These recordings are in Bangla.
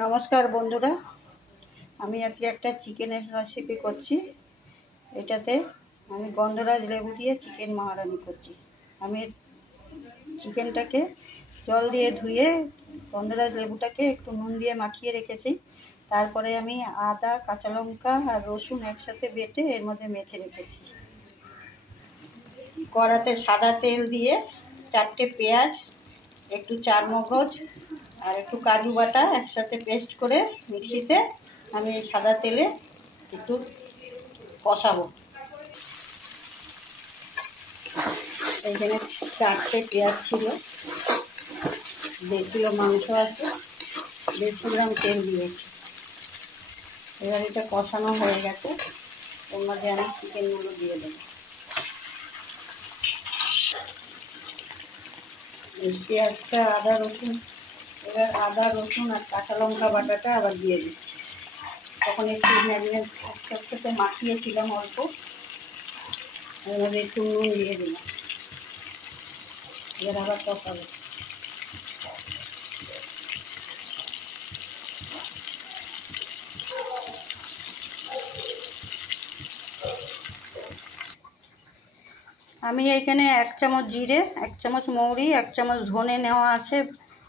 নমস্কার বন্ধুরা, আমি আজকে একটা চিকেনের রেসিপি করছি। এটাতে আমি গন্ধরাজ লেবু দিয়ে চিকেন মহারানি করছি। আমি চিকেনটাকে জল দিয়ে ধুয়ে গন্ধরাজ লেবুটাকে একটু নুন দিয়ে মাখিয়ে রেখেছি। তারপরে আমি আদা, কাঁচা লঙ্কা আর রসুন একসাথে বেটে এর মধ্যে মেখে রেখেছি। কড়াতে সাদা তেল দিয়ে 4টে পেঁয়াজ, একটু চারমগজ আর একটু কাজু বাটা একসাথে পেস্ট করে মিক্সিতে আমি এই সাদা তেলে একটু কষাবো। এইখানে 4টে পেঁয়াজ ছিল, 1.5 কিলো মাংস আছে, 150 গ্রাম তেল দিয়েছি। এবার এটা কষানো হয়ে গেছে, এর মধ্যে আমি চিকেনগুলো দিয়ে দেবো। এই পেঁয়াজটা এবার আদা রসুন আর কাঁচা লঙ্কা বাটাটা আবার দিয়ে দিচ্ছি। তখন একটু ম্যারিনেট একসাথে মাখিয়েছিলাম অল্প, এর মধ্যে একটু নুন দিয়ে দিলাম। এবার আবার কষাবো। আমি এইখানে 1 চামচ জিরে, 1 চামচ মৌরি, 1 চামচ ধনে নেওয়া আছে,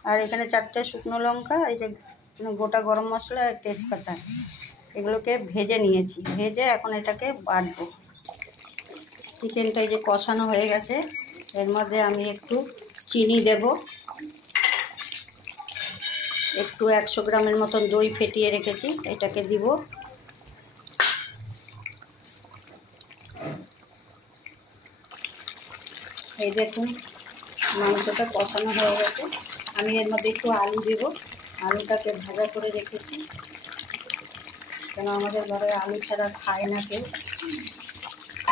আর এখানে 4টে শুকনো লঙ্কা, এই যে গোটা গরম মশলা আর তেজপাতা, এগুলোকে ভেজে নিয়েছি। ভেজে এখন এটাকে বাটবো। চিকেনটা এই যে কষানো হয়ে গেছে, এর মধ্যে আমি একটু চিনি দেব, একটু 100 গ্রামের মতন দই ফেটিয়ে রেখেছি, এটাকে দিব। এই দেখুন মাংসটা কষানো হয়ে গেছে। আমি এর মধ্যে একটু আলু দেব। আলুটাকে ভাজা করে রেখেছি, কেন আমাদের ঘরে আলু ছাড়া খায় না কেউ,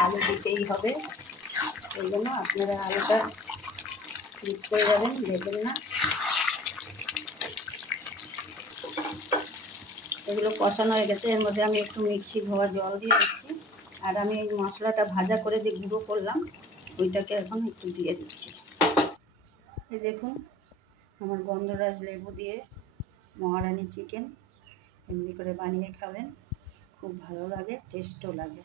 আলু দিতেই হবে। এই জন্য আপনারা আলুটা স্কিপ করে যাবেন, দেবেন না। এগুলো কষানো হয়ে গেছে, এর মধ্যে আমি একটু মিক্সি ধোয়া জল দিয়ে দিচ্ছি, আর আমি এই মশলাটা ভাজা করে যে গুঁড়ো করলাম ওইটাকে এখন একটু দিয়ে দিচ্ছি। এই দেখুন আমার গন্ধরাজ লেবু দিয়ে মহারানি চিকেন, এমনি করে বানিয়ে খাবেন, খুব ভালো লাগে, টেস্টও লাগে।